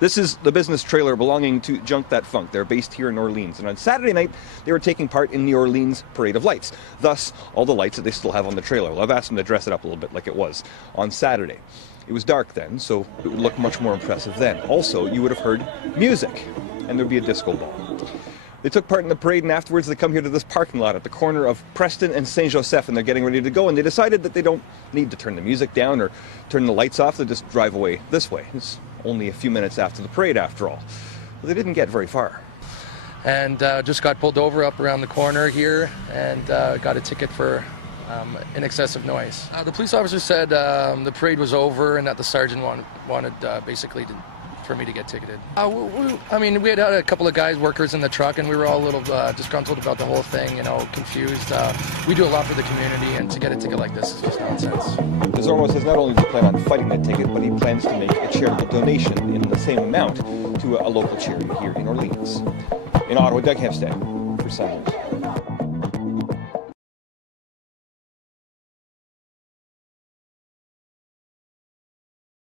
This is the business trailer belonging to Junk That Funk. They're based here in Orleans. And on Saturday night, they were taking part in the Orleans Parade of Lights. Thus, all the lights that they still have on the trailer. Well, I've asked them to dress it up a little bit like it was on Saturday. It was dark then, so it would look much more impressive then. Also, you would have heard music, and there'd be a disco ball. They took part in the parade, and afterwards they come here to this parking lot at the corner of Preston and Saint Joseph, and they're getting ready to go, and they decided that they don't need to turn the music down or turn the lights off. They just drive away this way. It's only a few minutes after the parade, after all. But they didn't get very far. And just got pulled over up around the corner here and got a ticket for an excessive noise. The police officer said the parade was over and that the sergeant wanted basically for me to get ticketed. We had a couple of guys, workers in the truck, and we were all a little disgruntled about the whole thing, confused. We do a lot for the community, and to get a ticket like this is just nonsense. Zormo says not only does he plan on fighting the ticket, but he plans to make a charitable donation in the same amount to a local charity here in Orleans. In Ottawa, Doug Hempstead for Sun News.